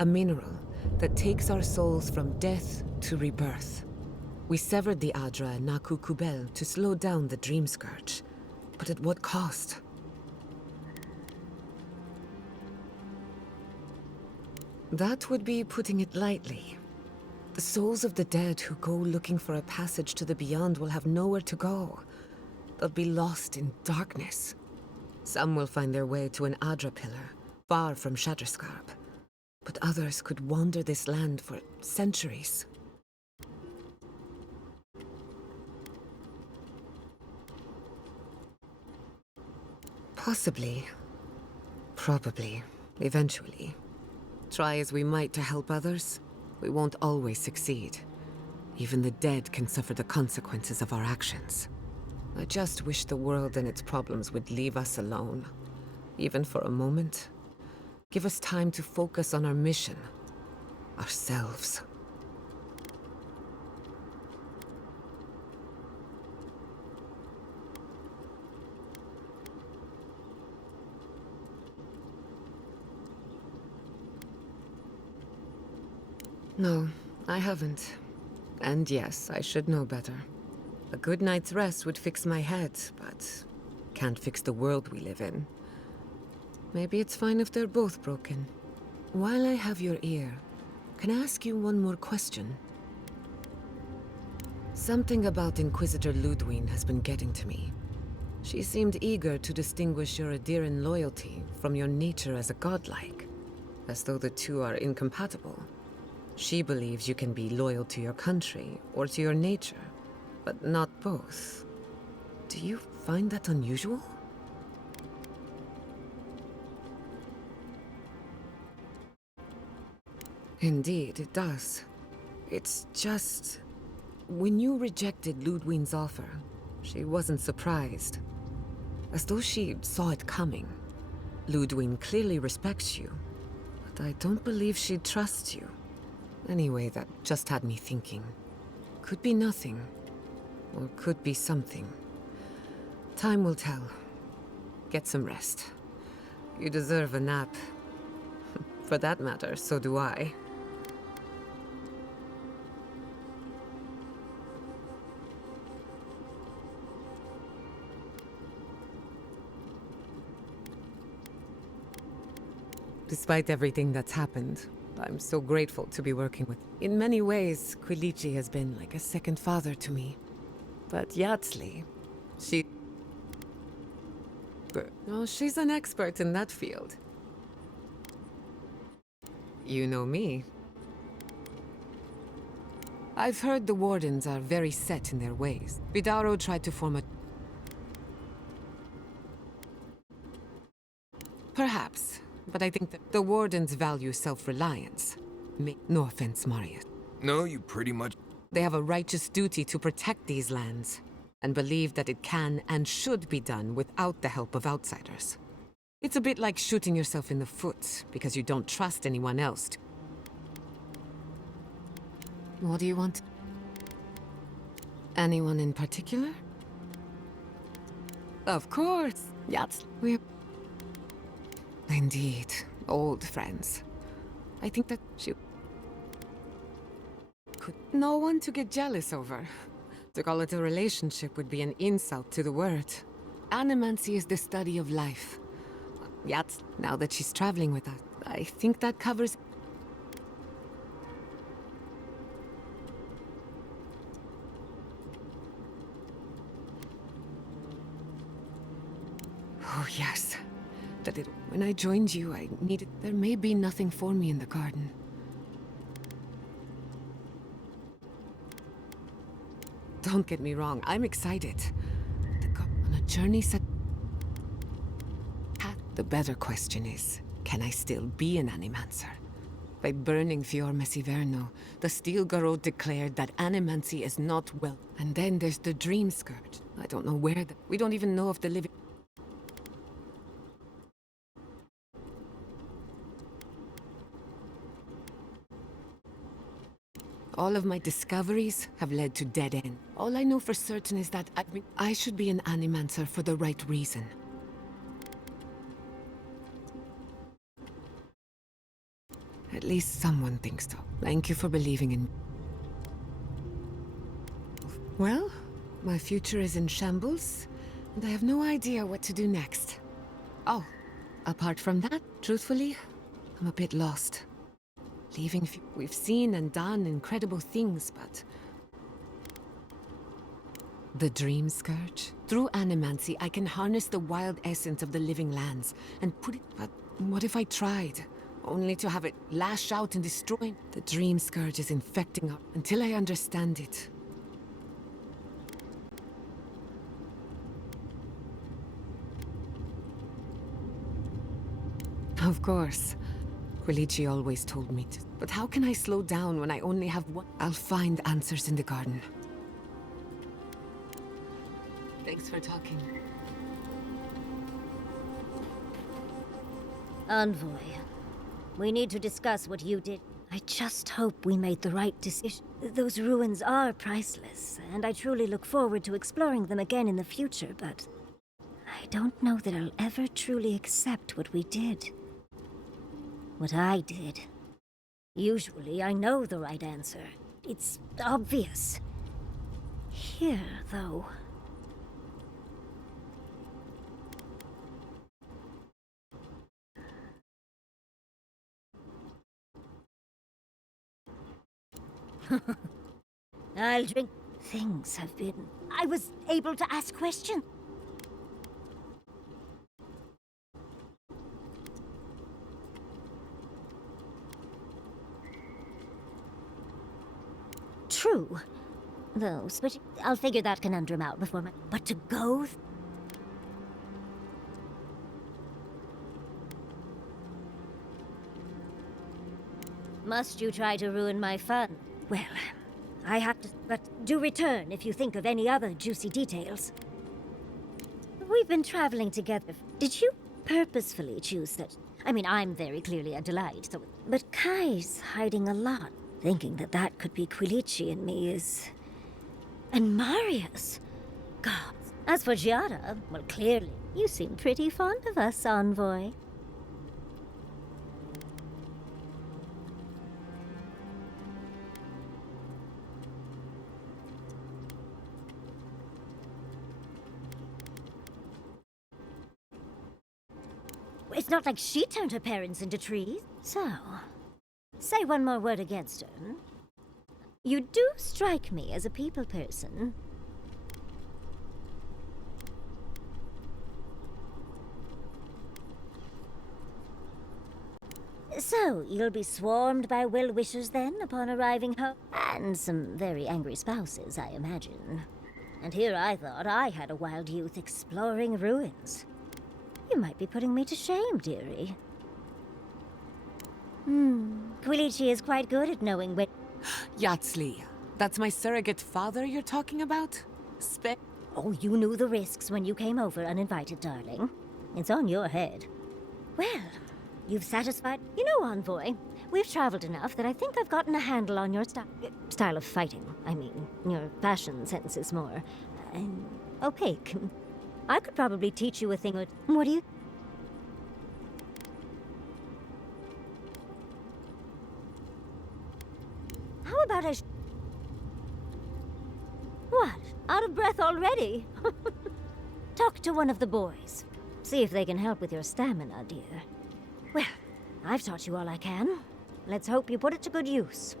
A mineral that takes our souls from death to rebirth. We severed the Adra and Naku Kubel to slow down the Dream Scourge. But at what cost? That would be putting it lightly. The souls of the dead who go looking for a passage to the beyond will have nowhere to go. They'll be lost in darkness. Some will find their way to an Adra pillar, far from Shatterscarp. But others could wander this land for centuries. Possibly. Probably. Eventually. Try as we might to help others, we won't always succeed. Even the dead can suffer the consequences of our actions. I just wish the world and its problems would leave us alone. Even for a moment. Give us time to focus on our mission. Ourselves. No, I haven't. And yes, I should know better. A good night's rest would fix my head, but can't fix the world we live in. Maybe it's fine if they're both broken. While I have your ear, can I ask you one more question? Something about Inquisitor Ludwine has been getting to me. She seemed eager to distinguish your Adiran loyalty from your nature as a godlike, as though the two are incompatible. She believes you can be loyal to your country or to your nature, but not both. Do you find that unusual? Indeed, it does. It's just... When you rejected Ludwine's offer, she wasn't surprised. As though she saw it coming. Ludwine clearly respects you, but I don't believe she trusts you. Anyway, that just had me thinking. Could be nothing, or could be something. Time will tell. Get some rest. You deserve a nap. For that matter, so do I. Despite everything that's happened, I'm so grateful to be working with. In many ways, Quilichi has been like a second father to me. But Yatsli, she's an expert in that field. You know me. I've heard the Wardens are very set in their ways. Vidaro tried to form a... Perhaps. But I think that the Wardens value self-reliance. No offense, Marius. No, you pretty much... They have a righteous duty to protect these lands, and believe that it can and should be done without the help of outsiders. It's a bit like shooting yourself in the foot, because you don't trust anyone else. What do you want? Anyone in particular? Of course. Yes, we're... Indeed, old friends. I think that she... could... No one to get jealous over. To call it a relationship would be an insult to the word. Animancy is the study of life. Yet, now that she's traveling with us, I think that covers... Oh, yes. When I joined you, I needed... There may be nothing for me in the garden. Don't get me wrong, I'm excited. On a journey set... The better question is, can I still be an Animancer? By burning Fior Messiverno, the Steel Garrote declared that Animancy is not well. And then there's the Dream Scourge. I don't know where the... We don't even know if the living... All of my discoveries have led to dead end. All I know for certain is that I should be an Animancer for the right reason. At least someone thinks so. Thank you for believing in me. Well, my future is in shambles, and I have no idea what to do next. Oh, apart from that, truthfully, I'm a bit lost. We've seen and done incredible things, but... The Dream Scourge? Through animancy, I can harness the wild essence of the living lands and put it... But what if I tried? Only to have it lash out and destroy... The Dream Scourge is infecting us until I understand it. Of course. Quilici always told me to. But how can I slow down when I only have one? I'll find answers in the garden. Thanks for talking. Envoy, we need to discuss what you did. I just hope we made the right decision. Those ruins are priceless, and I truly look forward to exploring them again in the future, but I don't know that I'll ever truly accept what we did. What I did. Usually I know the right answer. It's obvious. Here, though... I'll drink. Things have been... I was able to ask questions. True. Though, I'll figure that conundrum out before my... But to go... Must you try to ruin my fun? Well, I have to... But do return if you think of any other juicy details. We've been traveling together. Did you purposefully choose that? I mean, I'm very clearly a delight, so... But Kai's hiding a lot. Thinking that that could be Quilici and me is... And Marius! God. As for Giada, well, clearly, you seem pretty fond of us, Envoy. It's not like she turned her parents into trees. So, say one more word against her. You do strike me as a people person. So, you'll be swarmed by well-wishers then, upon arriving home? And some very angry spouses, I imagine. And here I thought I had a wild youth exploring ruins. You might be putting me to shame, dearie. Quilici is quite good at knowing when... Yatsli, that's my surrogate father you're talking about? Oh, you knew the risks when you came over uninvited, darling. It's on your head. Well, you've satisfied... You know, Envoy, we've traveled enough that I think I've gotten a handle on your style of fighting. I mean, your fashion sense is more... opaque. I could probably teach you a thing or... What do you... How about a... What? Out of breath already? Talk to one of the boys. See if they can help with your stamina, dear. Well, I've taught you all I can. Let's hope you put it to good use.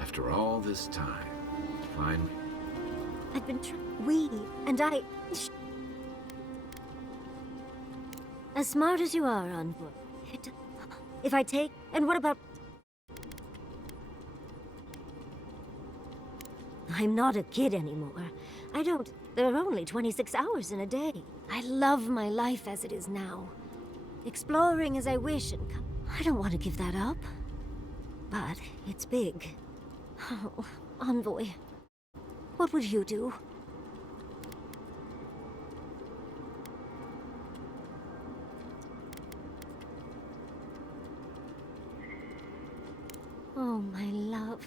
After all this time, finally... I've been we and I... As smart as you are, Envoy. If I take... And what about... I'm not a kid anymore. I don't... There are only 26 hours in a day. I love my life as it is now. Exploring as I wish and... I don't want to give that up. But it's big. Oh, Envoy. What would you do? Oh, my love.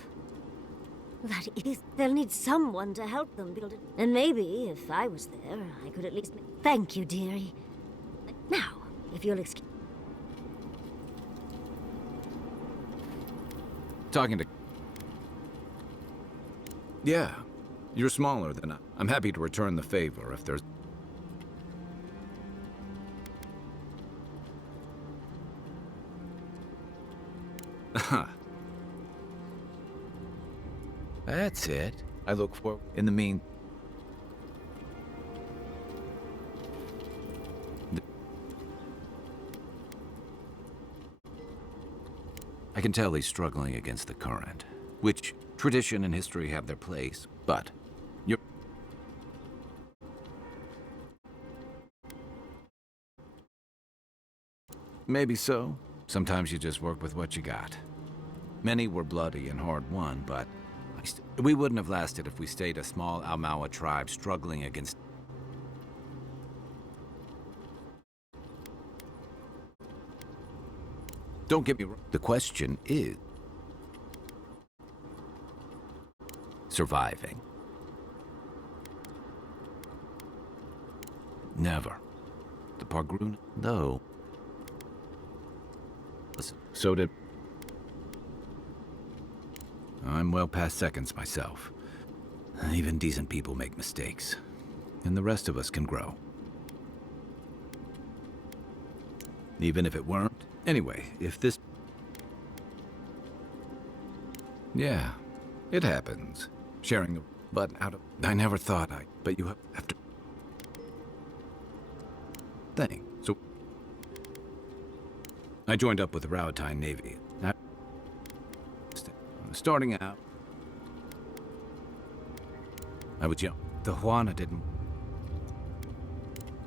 That is... They'll need someone to help them build it. And maybe, if I was there, I could at least... Thank you, dearie. Now, if you'll excuse... Talking to... Yeah, you're smaller than I. I'm happy to return the favor if there's... That's it. I look for... In the mean... I can tell he's struggling against the current, which tradition and history have their place, but you're... Maybe so. Sometimes you just work with what you got. Many were bloody and hard-won, but we wouldn't have lasted if we stayed a small Almawa tribe struggling against... Don't get me wrong. The question is... surviving. Never. The Pargroon, though. So did... I'm well past seconds myself. Even decent people make mistakes. And the rest of us can grow. Even if it weren't. Anyway, if this... Yeah, it happens. Sharing the... But out of... I never thought I... But you have to... Thing. So... I joined up with the Rautine Navy. Starting out... I was young. The Juana didn't...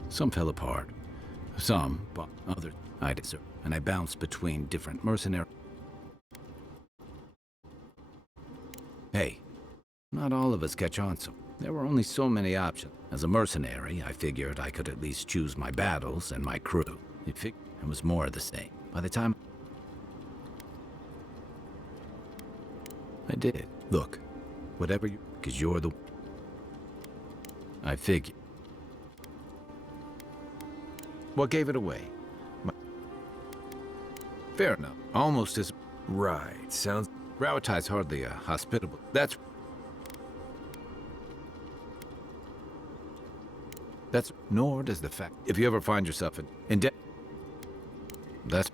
Some fell apart. Some, but others I deserved. And I bounced between different mercenary... Hey, not all of us catch on, so there were only so many options. As a mercenary, I figured I could at least choose my battles and my crew. It was more of the same. By the time... I did. Look, whatever you... Because you're the... I figured. What gave it away? Fair enough. Almost as... Right, sounds... Rautine's hardly hospitable. That's... Nor does the fact... If you ever find yourself in debt... That's...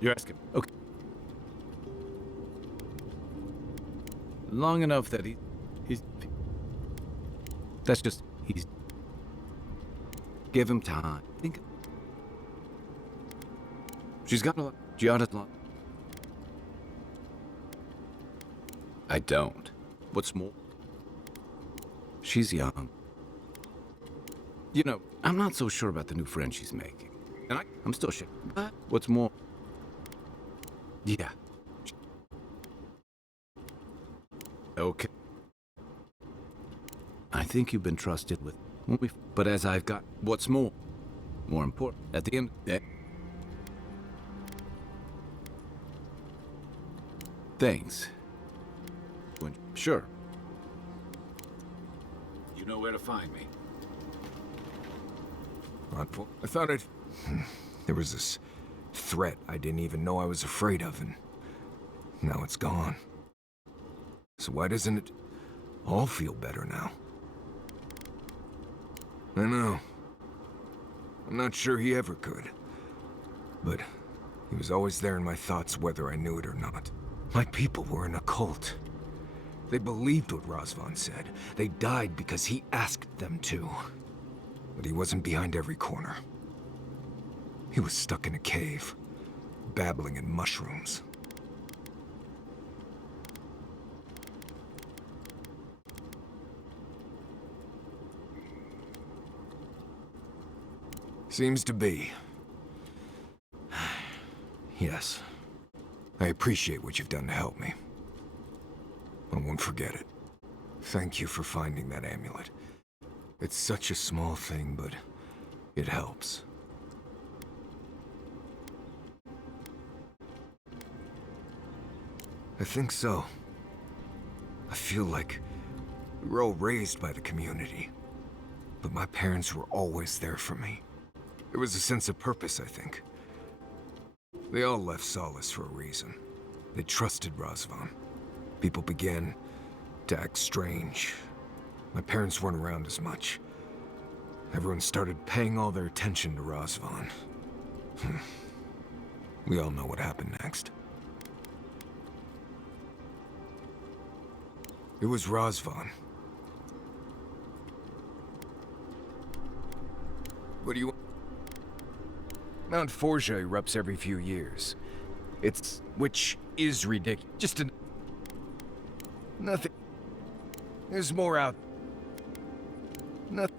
You're asking... Okay. Long enough that he's... That's just... He's... Give him time. Think... She's got a lot... Gianna's lot... I don't. What's more... She's young. You know, I'm not so sure about the new friend she's making. And I'm still sure. But what's more... Yeah. Okay. I think you've been trusted with... But as I've got... What's more important, at the end... Thanks. Sure. You know where to find me. I thought it... There was this threat I didn't even know I was afraid of, and now it's gone. So why doesn't it all feel better now? I know. I'm not sure he ever could. But he was always there in my thoughts whether I knew it or not. My people were in a cult. They believed what Razvan said. They died because he asked them to. But he wasn't behind every corner. He was stuck in a cave, babbling in mushrooms. Seems to be. Yes. I appreciate what you've done to help me. I won't forget it. Thank you for finding that amulet. It's such a small thing, but it helps. I think so. I feel like we're all raised by the community. but my parents were always there for me. There was a sense of purpose, I think. They all left Solace for a reason. They trusted Razvan. People began to act strange. My parents weren't around as much. Everyone started paying all their attention to Razvan. We all know what happened next. It was Razvan. What do you want? Mount Forja erupts every few years. Which is ridiculous. Nothing. There's more out. Nothing.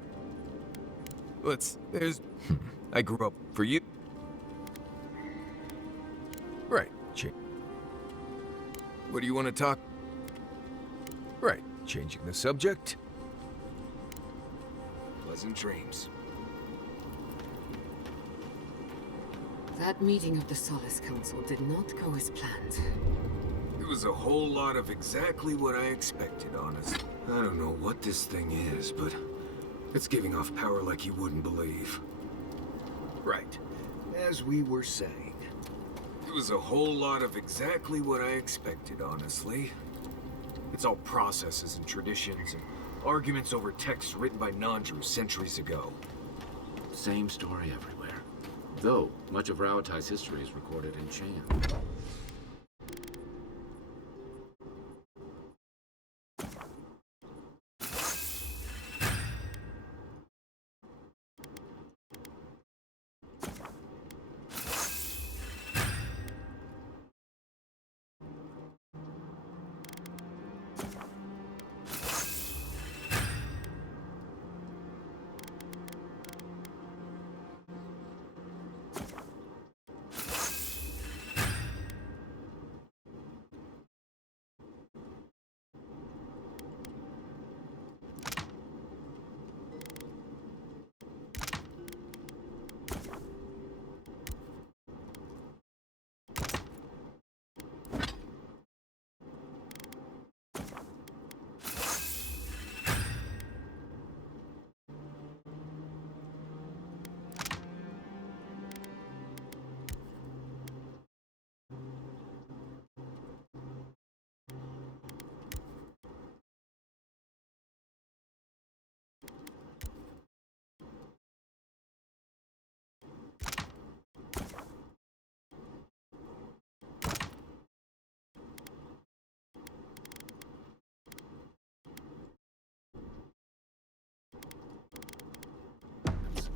I grew up for you. Right, What do you want to talk? Right, changing the subject. Pleasant dreams. That meeting of the Solace Council did not go as planned. It was a whole lot of exactly what I expected, honestly. I don't know what this thing is, but it's giving off power like you wouldn't believe. Right. As we were saying, it was a whole lot of exactly what I expected, honestly. It's all processes and traditions and arguments over texts written by non-Jews centuries ago. Same story everywhere. Though, much of Rauatai's history is recorded in Chan.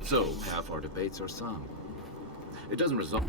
So, half our debates are sung. It doesn't result...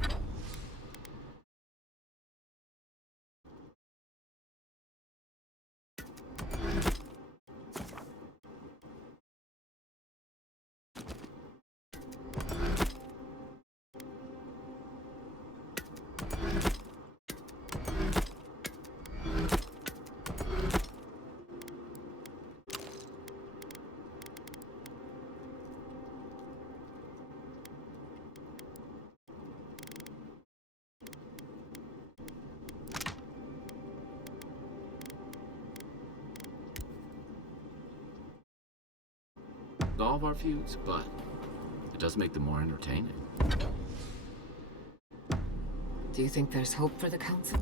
Solve our feuds, but it does make them more entertaining. Do you think there's hope for the Council?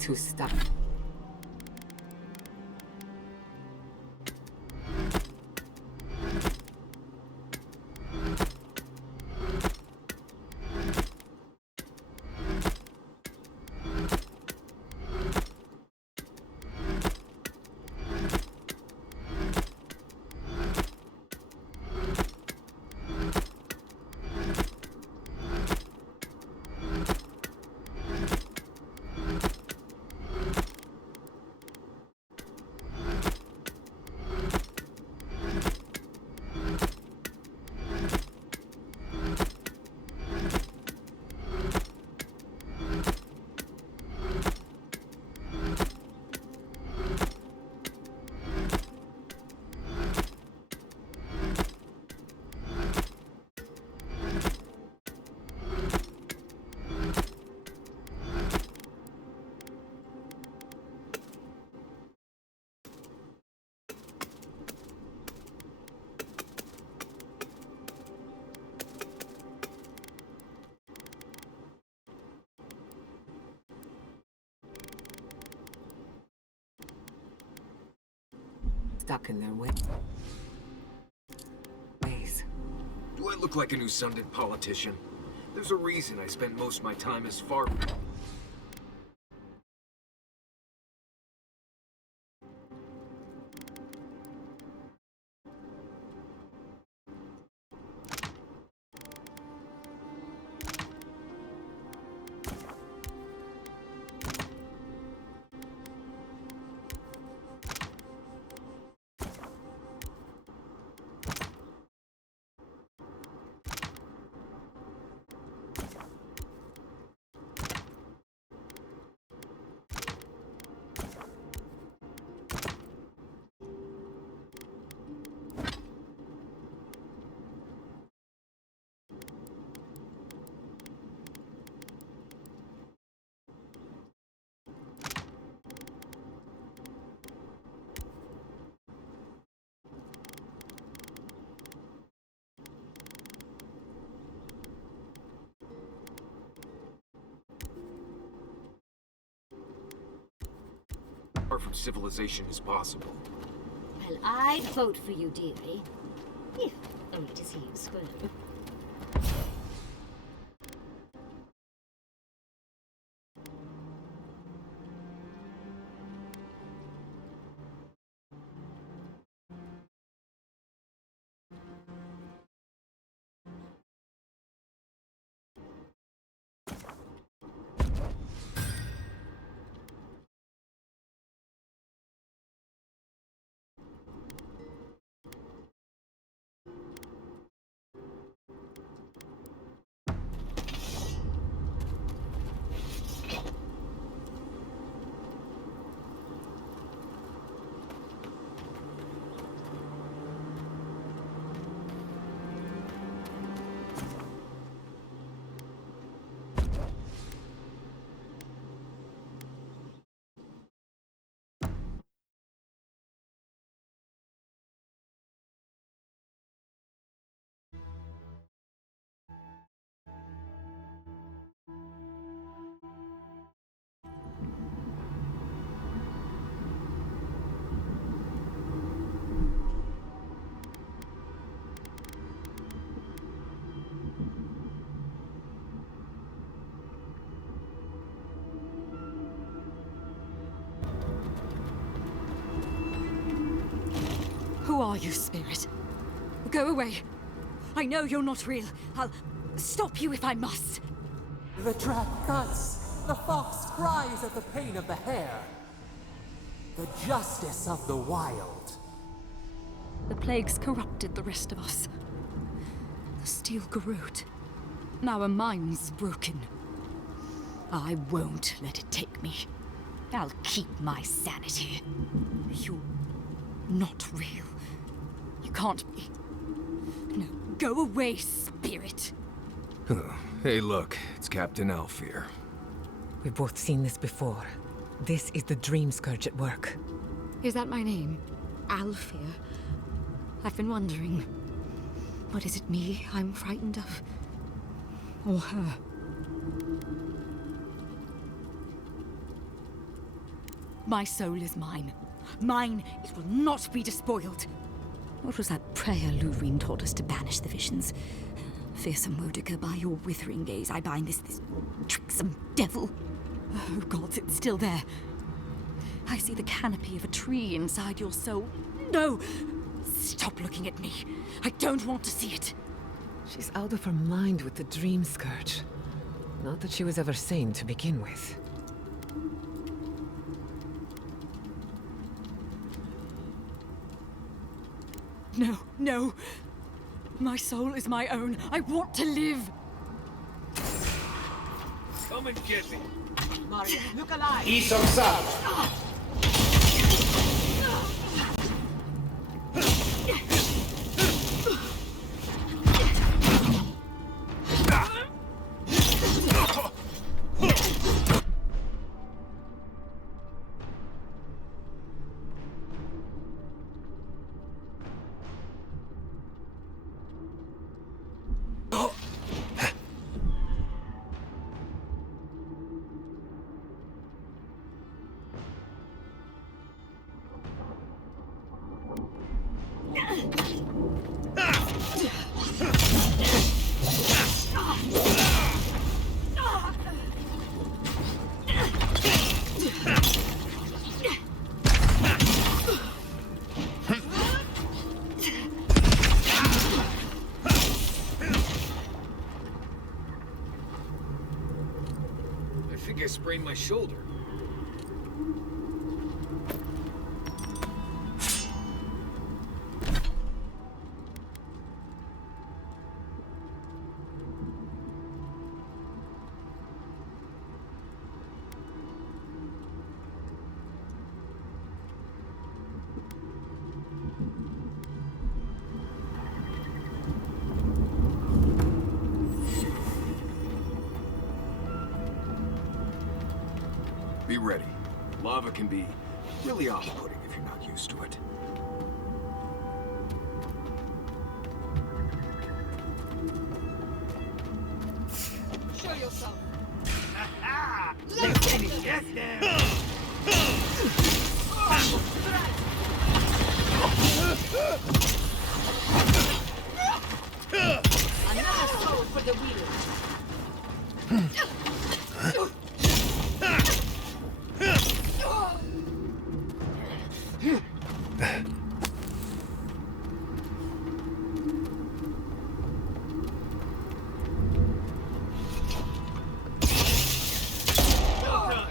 to stop. Stuck in their ways. Do I look like a new Sunded politician? There's a reason I spend most of my time as far... far from civilization as possible. Well, I'd vote for you, dearie. If only to see you squirm. Who are you, spirit? Go away. I know you're not real. I'll stop you if I must. The trap cuts. The fox cries at the pain of the hare. The justice of the wild. The plagues corrupted the rest of us. The steel garrot. Now our minds broken. I won't let it take me. I'll keep my sanity. You're not real. You can't be. No, go away, spirit. Hey, look, it's Captain Aelfyr. We've both seen this before. This is the Dream Scourge at work. Is that my name? Aelfyr? I've been wondering. But is it me I'm frightened of? Or her? My soul is mine. Mine, it will not be despoiled. What was that prayer Ludwig taught us to banish the visions? Fearsome Wodeker, by your withering gaze, I bind this tricksome devil. Oh, gods, it's still there. I see the canopy of a tree inside your soul. No! Stop looking at me. I don't want to see it. She's out of her mind with the dream scourge. Not that she was ever sane to begin with. No, no. My soul is my own. I want to live. Come and get me. Marius, look alive! I think I sprained my shoulder. Be ready. Lava can be really off-putting if you're not used to it. Show yourself! Another soul for the wheel!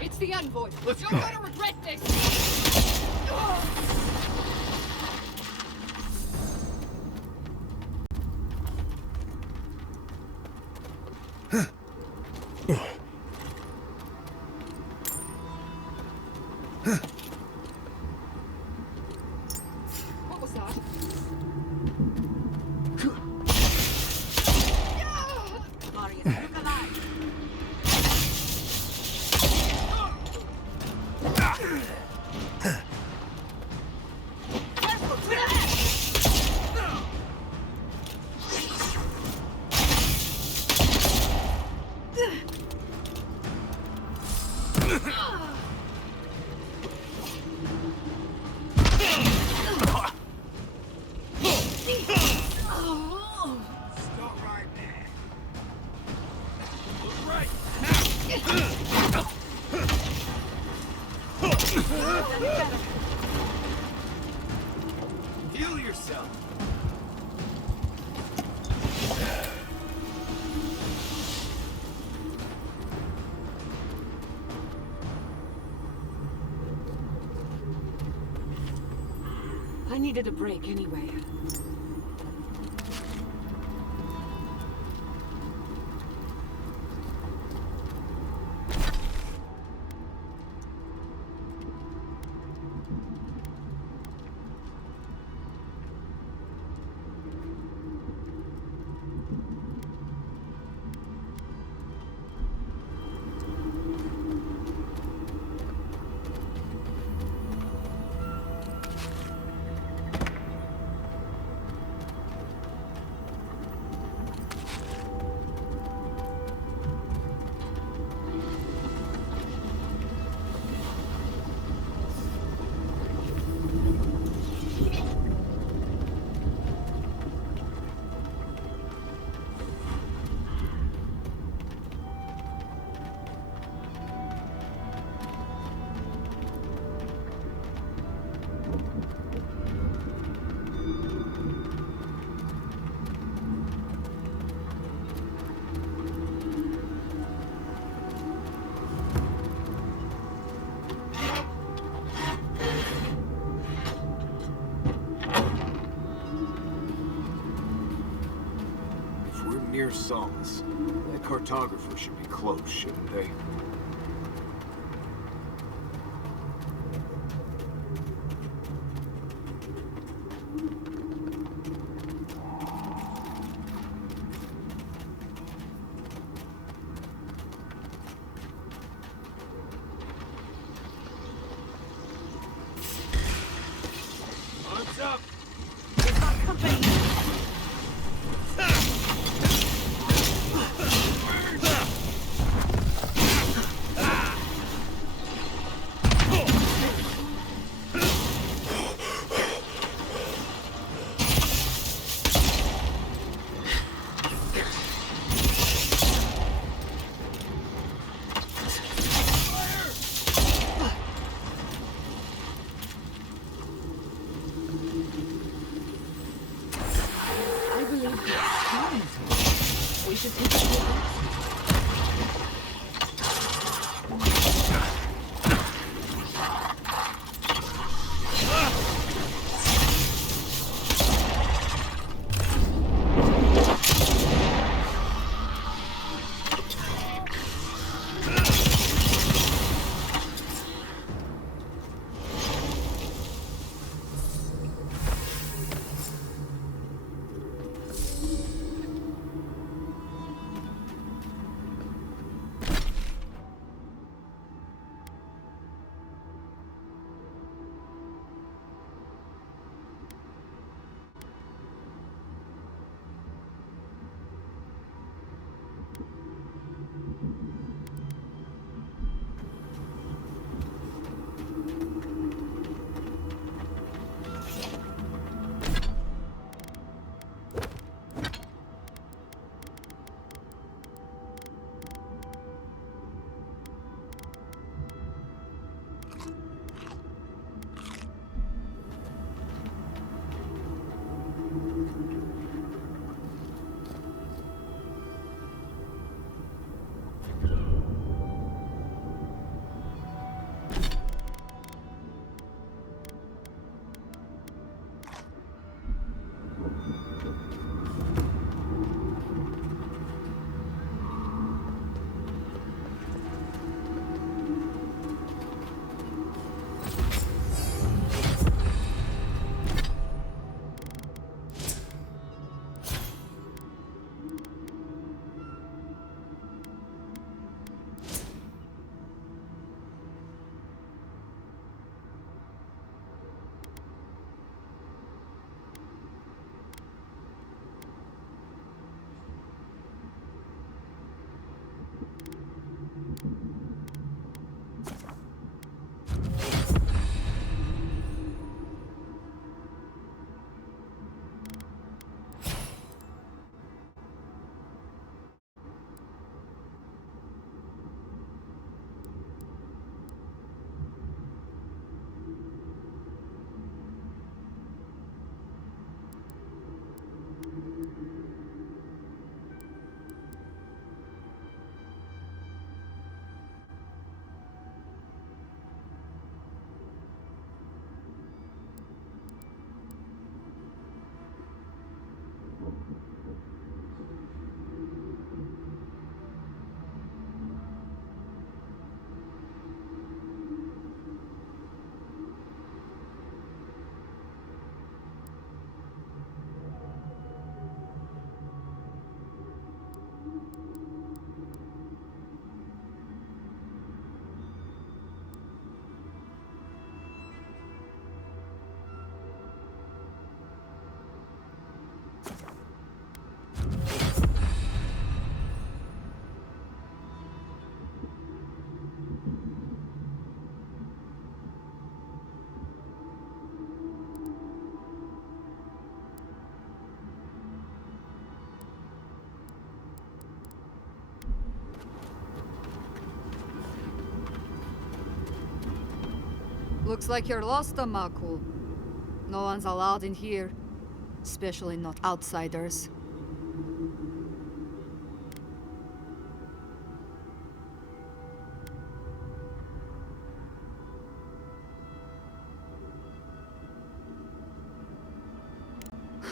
It's the envoy! You're gonna regret this! What was that? Marius, look alive! Careful, to the left! Stop right there. Look right. Heal yourself. I needed a break anyway. their solace. That cartographer should be close, shouldn't they? What's up? We've got company! I believe it's coming. We should take a look. Looks like you're lost, Amaku. No one's allowed in here. Especially not outsiders.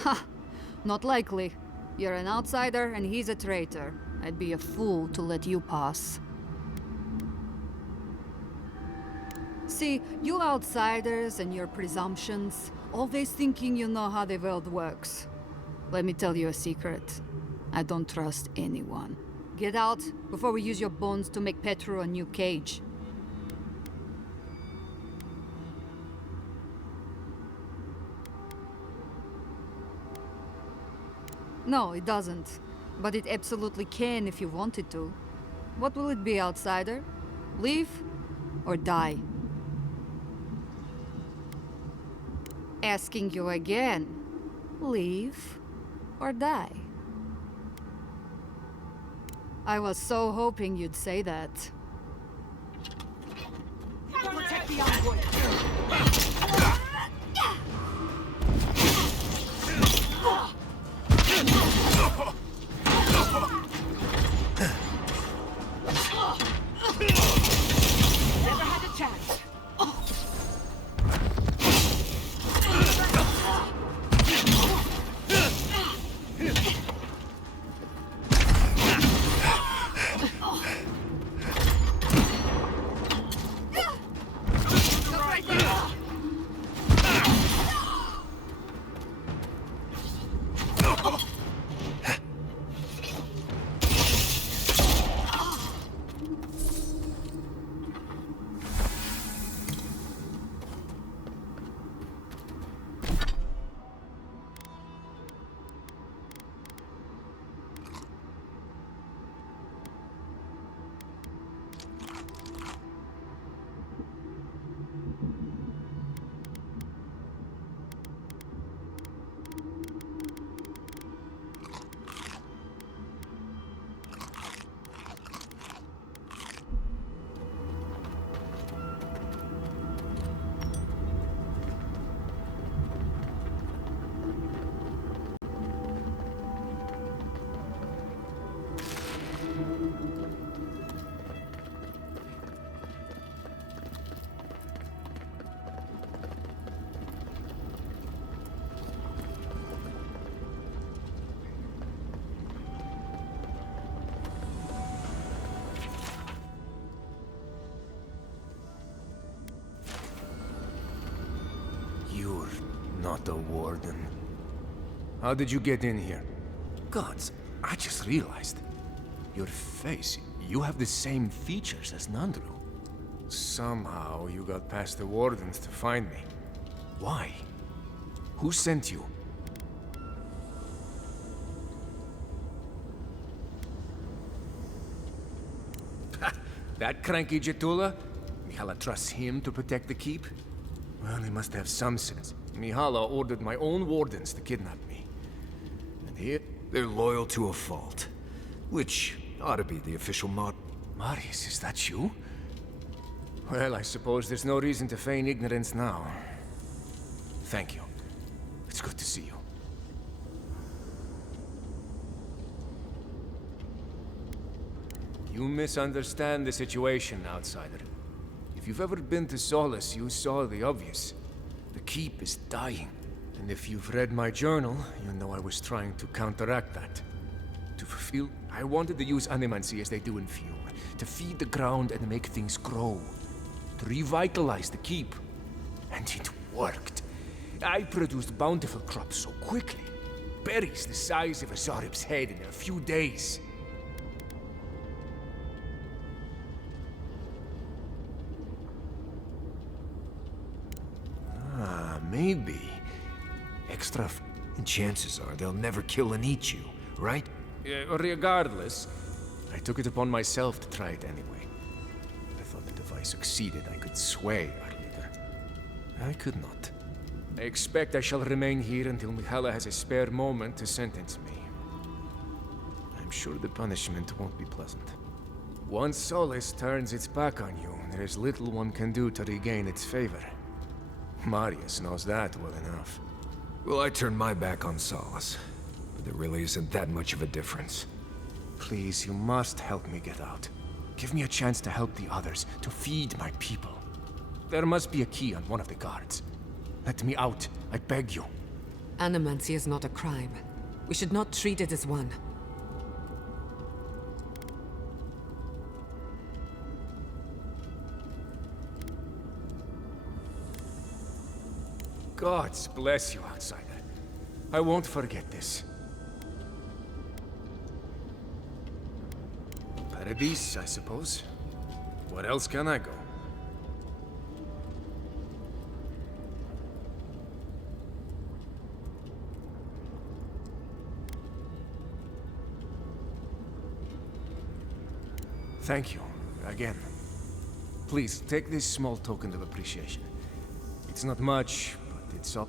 Ha! Not likely. You're an outsider and he's a traitor. I'd be a fool to let you pass. See, you outsiders and your presumptions, always thinking you know how the world works. Let me tell you a secret. I don't trust anyone. Get out before we use your bones to make Petru a new cage. No, it doesn't. But it absolutely can if you wanted to. What will it be, outsider? Leave or die? Asking you again. Leave or die? I was so hoping you'd say that. Protect the envoy! Never had a chance. You're not a warden. How did you get in here? Gods, I just realized. Your face, you have the same features as Nandru. Somehow you got past the wardens to find me. Why? Who sent you? That cranky Jetula? Mihala trusts him to protect the keep? Well, he must have some sense. Mihala ordered my own wardens to kidnap me. And here... They're loyal to a fault. Which ought to be the official motto. Marius, is that you? Well, I suppose there's no reason to feign ignorance now. Thank you. It's good to see you. You misunderstand the situation, outsider. If you've ever been to Solace, you saw the obvious. The keep is dying. And if you've read my journal, you know I was trying to counteract that. To fulfill, I wanted to use animancy as they do in Fuel. To feed the ground and make things grow. To revitalize the keep. And it worked. I produced bountiful crops so quickly. Berries the size of a Zarib's head in a few days. Maybe. Extra And chances are they'll never kill and eat you, right? Regardless, I took it upon myself to try it anyway. I thought that if I succeeded, I could sway our leader. I could not. I expect I shall remain here until Mihala has a spare moment to sentence me. I'm sure the punishment won't be pleasant. Once Solace turns its back on you, there is little one can do to regain its favor. Marius knows that well enough. Well, I turned my back on Solace. But there really isn't that much of a difference. Please, you must help me get out. Give me a chance to help the others, to feed my people. There must be a key on one of the guards. Let me out, I beg you. Animancy is not a crime. We should not treat it as one. Gods bless you, outsider. I won't forget this. Paradise, I suppose. Where else can I go? Thank you, again. Please, take this small token of appreciation. It's not much, but it's up.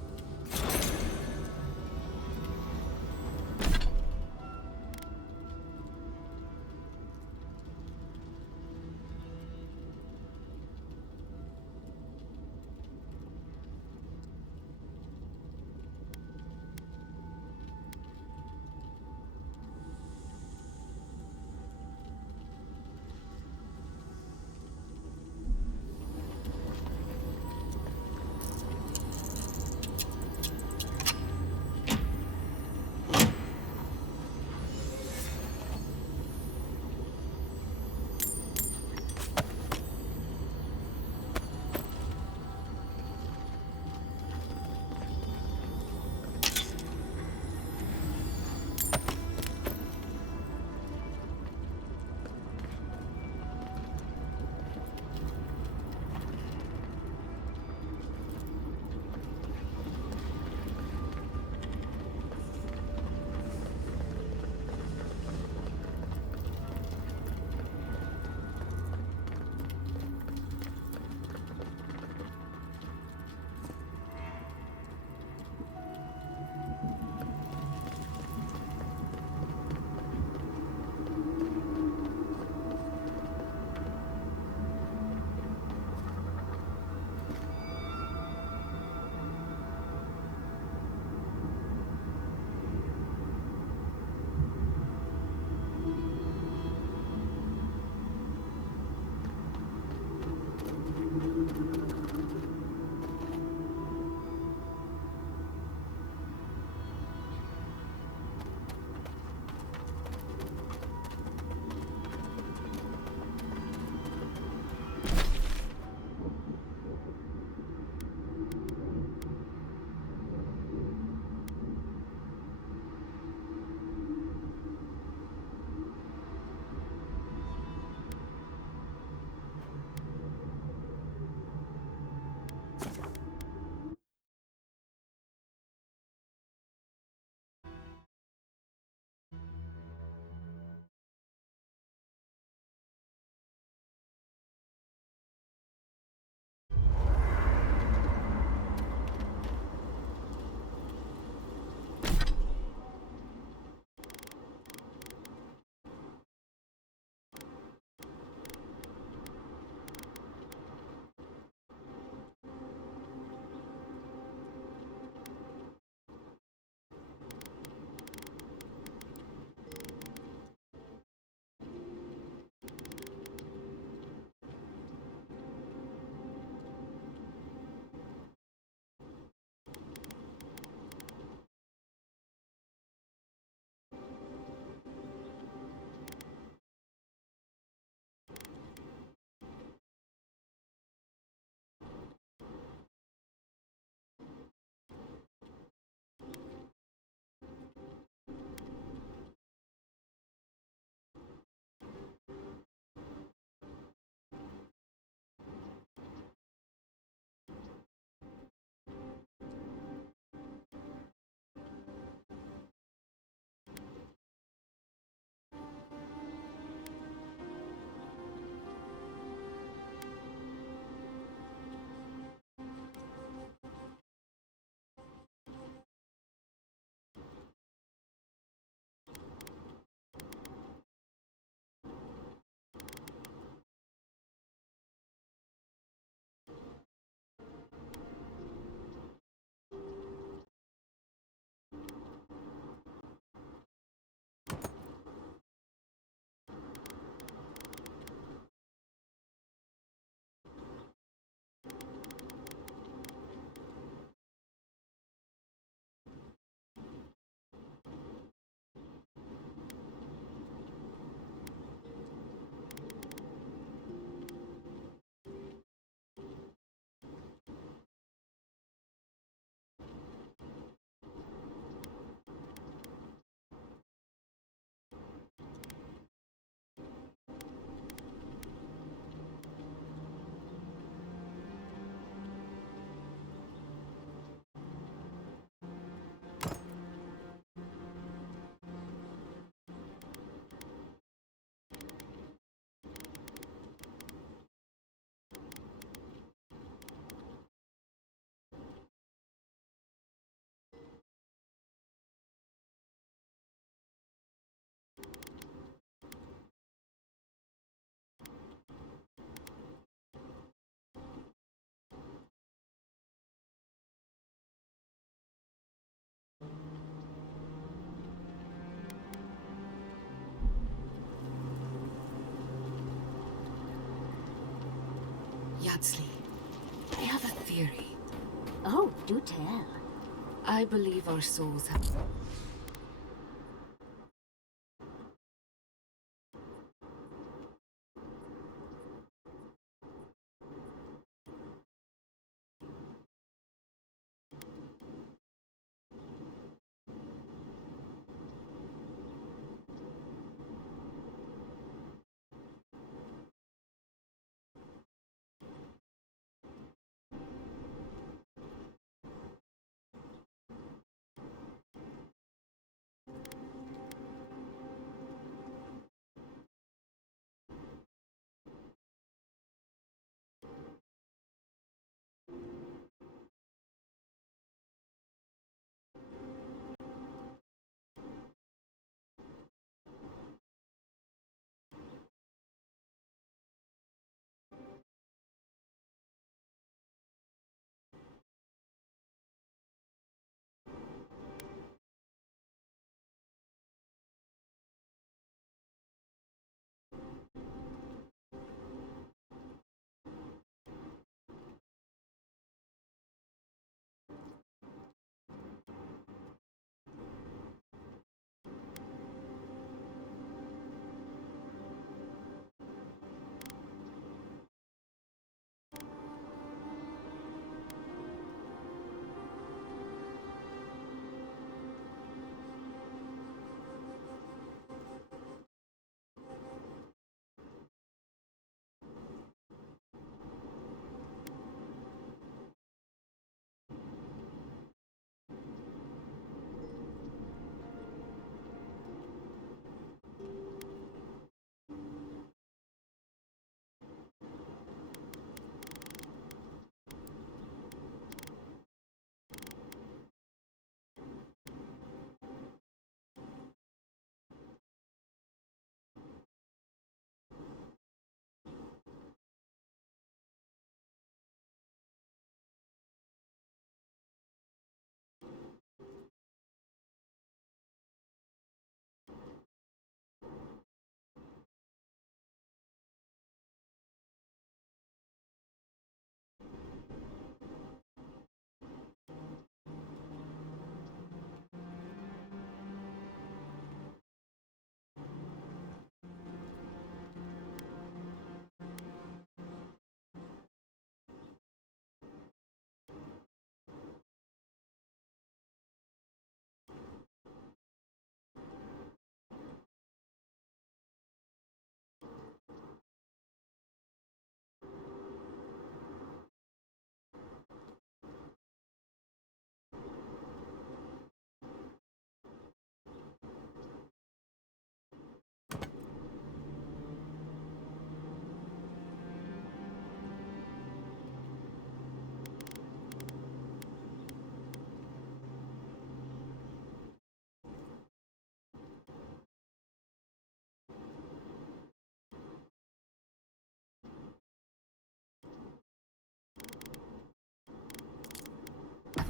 Yardsley, I have a theory. Oh, do tell. I believe our souls have...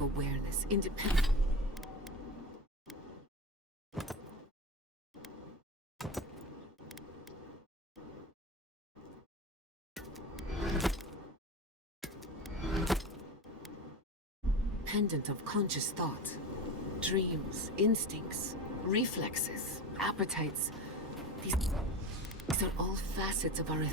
of awareness, independent. Pendant of conscious thought, dreams, instincts, reflexes, appetites. These are all facets of our...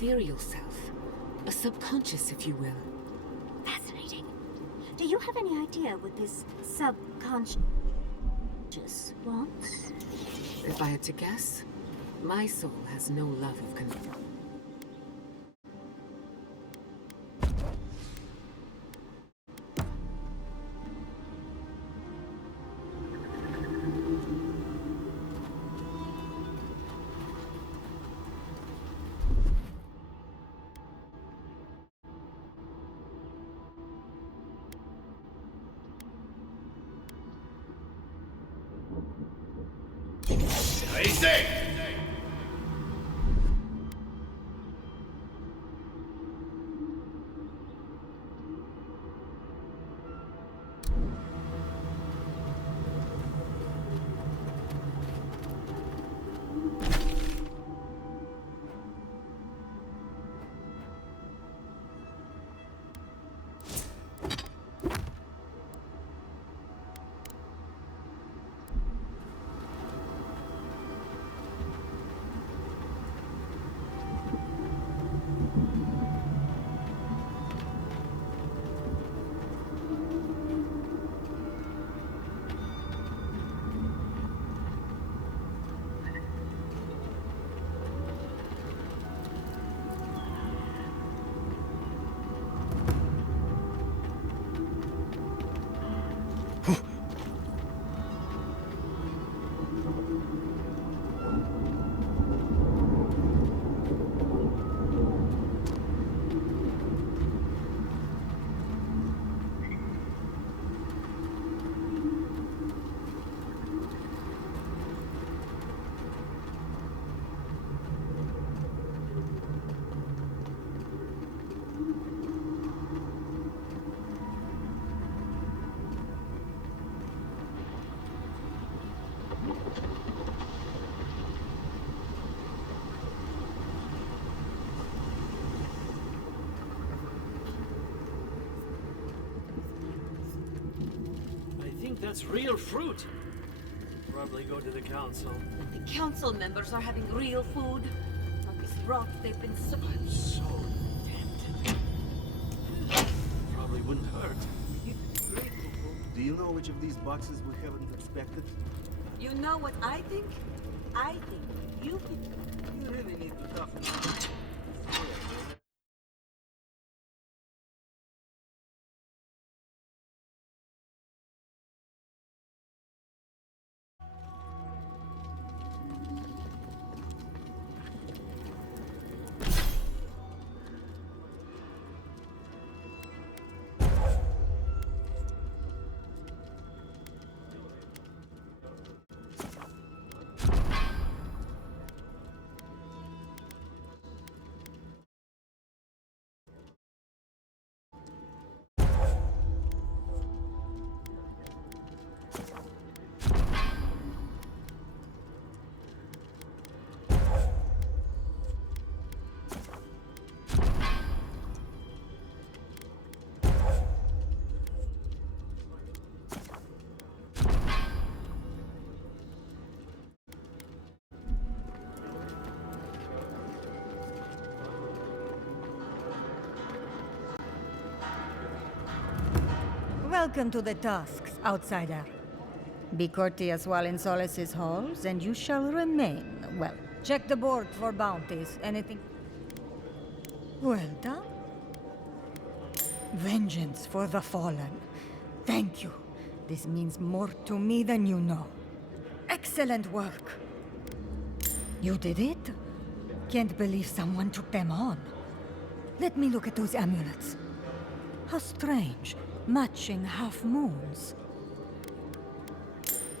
ethereal self. A subconscious, if you will. Fascinating. Do you have any idea what this subconscious wants? If I had to guess, my soul has no love of control. Easy! That's real fruit. Probably go to the council. The council members are having real food. On this rock, they've been so... I'm so tempted. Probably wouldn't hurt. Do you know which of these boxes we haven't expected? You know what I think? I think you really need to toughen up. Welcome to the Tusks, outsider. Be courteous while in Solace's halls, and you shall remain. Well, check the board for bounties. Anything... Well done. Vengeance for the fallen. Thank you. This means more to me than you know. Excellent work. You did it? Can't believe someone took them on. Let me look at those amulets. How strange. Matching half-moons.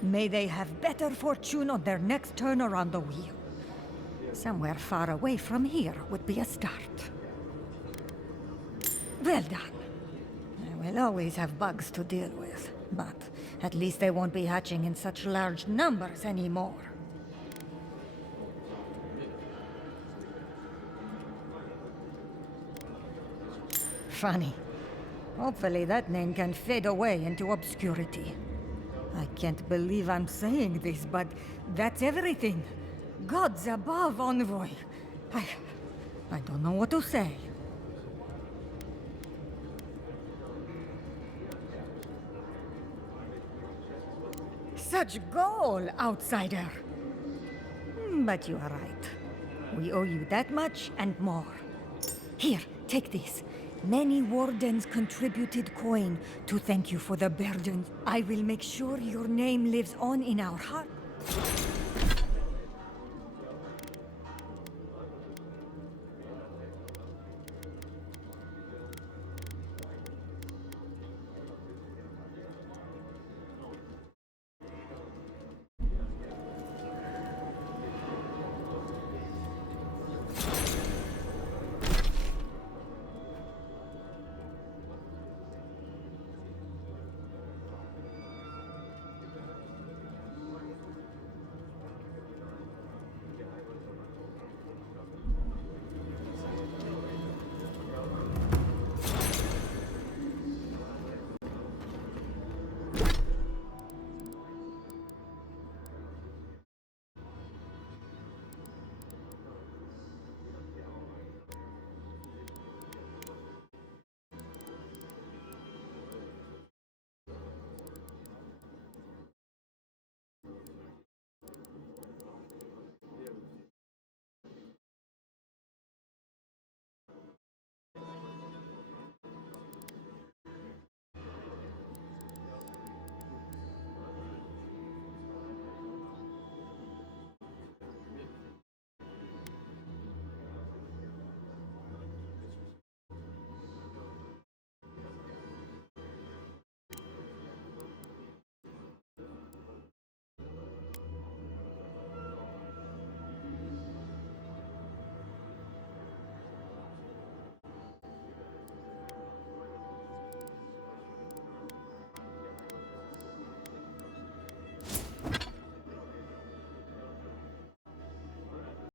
May they have better fortune on their next turn around the wheel. Somewhere far away from here would be a start. Well done. I will always have bugs to deal with, but at least they won't be hatching in such large numbers anymore. Funny. Hopefully that name can fade away into obscurity. I can't believe I'm saying this, but that's everything. Gods above, Envoy. I don't know what to say. Such goal, outsider. But you are right. We owe you that much and more. Here, take this. Many wardens contributed coin to thank you for the burden. I will make sure your name lives on in our heart.